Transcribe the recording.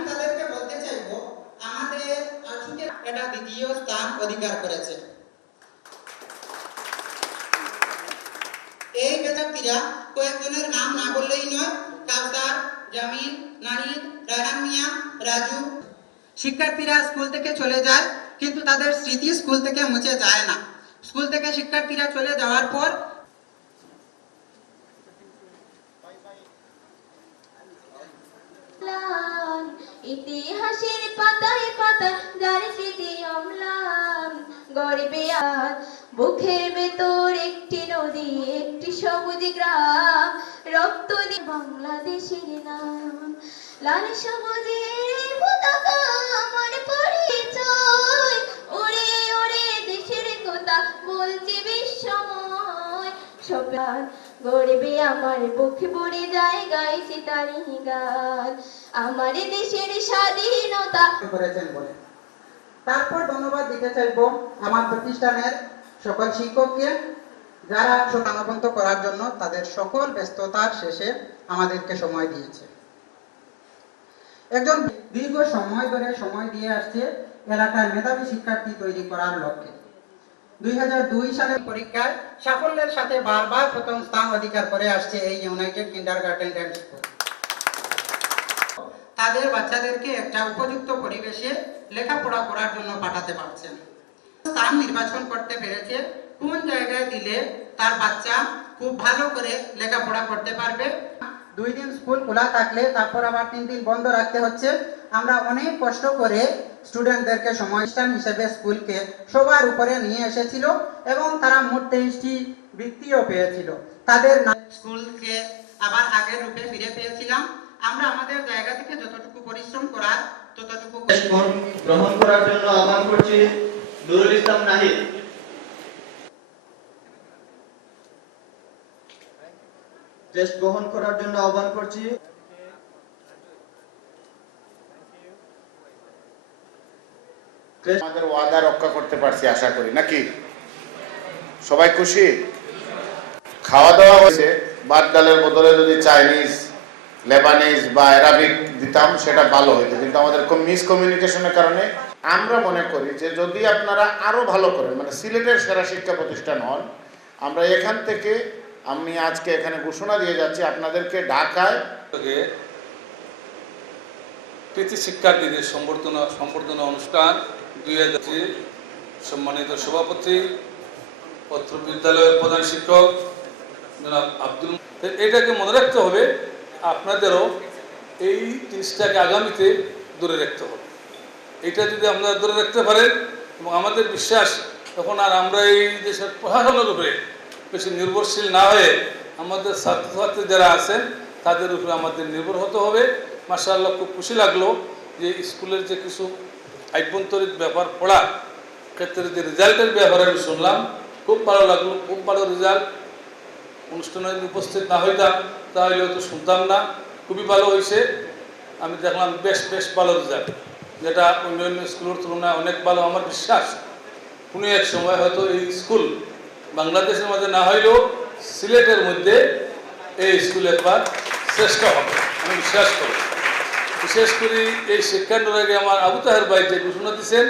আমি তাদেরকে বলতে চাইবো আমাদের এটা দ্বিতীয় স্থান অধিকার করেছে। এই বিদ্যার্থীরা কয়েকজনের নাম না বললেই নয়, কাউসার, জামিল, নাহিদ, রায়হান মিয়া, রাজু। শিক্ষার্থীরা স্কুল থেকে চলে যায়, কিন্তু তাদের স্মৃতি স্কুল থেকে মুছে যায় না। স্কুল থেকে শিক্ষার্থীরা চলে যাওয়ার পর ইতিহাসের পাতায় পাতায় যার স্মৃতি অম্লান, গর্বে আজ বুকের ভেতর একটি নদী, একটি সবুজ গ্রাম, রক্ত দিয়ে বাংলাদেশের নাম, লাল সবুজের পতাকা আমার পরিচয়, ওরে ওরে দেশের কথা বলছি বিশ্বময়, সবাই গর্বে আমার বুক ভরে যায়, গাইছি তারি গান, আমার দেশের স্বাধীনতা করেছেন বলে। তারপর ধন্যবাদ দিতে চাইবো আমার প্রতিষ্ঠানের সকল শিক্ষককে, যারা প্রাণবন্ত করার জন্য তাদের সকল ব্যস্ততার শেষে আমাদেরকে সময় দিয়েছে। একজন দীর্ঘ সময় ধরে সময় দিয়ে আসছে এলাকার মেধাবী শিক্ষার্থী তৈরি করার লক্ষ্যে। 2002 সালের পরীক্ষায় সাফল্যের সাথে বারবার প্রথম স্থান অধিকার করে আসছে এই ইউনাইটেড কিন্ডারগার্টেন অ্যান্ড স্কুল। তাদের বাচ্চাদেরকে একটা উপযুক্ত পরিবেশে লেখাপড়া করার জন্য পাঠাতে পারছেন। স্থান নির্বাচন করতে পেরেছে কোন জায়গায় দিলে তার বাচ্চা খুব ভালো করে লেখাপড়া করতে পারবে। 2 দিন স্কুল খোলা থাকলে তারপর আবার 3 দিন বন্ধ রাখতে হচ্ছে। আমরা অনেক কষ্ট করে স্টুডেন্টদেরকে সময়স্থান হিসেবে স্কুলকে সবার উপরে নিয়ে এসেছিল এবং তারা মোট 23টি বৃত্তিও পেয়েছিল। তাদের স্কুলকে আবার আগের রূপে ফিরে পেয়েছিলাম। আমরা আমাদের জায়গা থেকে যতটুকু পরিশ্রম করার ততটুকু গ্রহণ করার জন্য আহ্বান করছি নুরুল ইসলাম নাহিদ। টেস্ট গ্রহণ করার জন্য আহ্বান করছি আমাদের ওয়াদা রক্ষা করতে পারছি আশা করি, নাকি সবাই খুশি? খাওয়া দাওয়া হয়েছে, ভাত ডালের বদলে যদি চাইনিজ, লেবানিজ বা অ্যারাবিক দিতাম সেটা ভালো হতো, কিন্তু আমাদের মিসকমিউনিকেশনের কারণে আমরা মনে করি যে যদি আপনারা আরো ভালো করেন, মানে সিলেটের সেরা শিক্ষা প্রতিষ্ঠান হন, আমরা এখান থেকে আমি আজকে এখানে ঘোষণা দিয়ে যাচ্ছি আপনাদেরকে ঢাকায় কৃতি শিক্ষার্থীদের সম্বর্ধনা অনুষ্ঠান 2000 সম্মানিত সভাপতি, পত্র বিদ্যালয়ের প্রধান শিক্ষক জনাব আব্দুল, এটাকে মনে রাখতে হবে, আপনাদেরও এই জিনিসটাকে আগামীতে ধরে রাখতে হবে। এটা যদি আপনারা ধরে রাখতে পারেন এবং আমাদের বিশ্বাস, তখন আর আমরা এই দেশের প্রশাসনের উপরে বেশি নির্ভরশীল না হয়ে আমাদের ছাত্রছাত্রী যারা আছেন তাদের উপরে আমাদের নির্ভর হতে হবে। মাশাআল্লাহ, খুব খুশি লাগলো যে স্কুলের যে কিছু আভ্যন্তরীণ ব্যাপার পড়া ক্ষেত্রে যে রেজাল্টের ব্যাপারে আমি শুনলাম, খুব ভালো লাগলো, খুব ভালো রেজাল্ট। অনুষ্ঠানে উপস্থিত না হইতাম তাহলে হয়তো শুনতাম না, খুবই ভালো হয়েছে। আমি দেখলাম বেশ ভালো রেজাল্ট, যেটা অন্যান্য স্কুলের তুলনায় অনেক ভালো। আমার বিশ্বাস কোনো এক সময় হয়তো এই স্কুল বাংলাদেশের মধ্যে না হইলেও সিলেটের মধ্যে এই স্কুল একবার শ্রেষ্ঠ হবে, আমি বিশ্বাস করি। বিশেষ করে এই শিক্ষানুরাগে আমার আবু তাহের ভাই যে ঘোষণা দিচ্ছেন,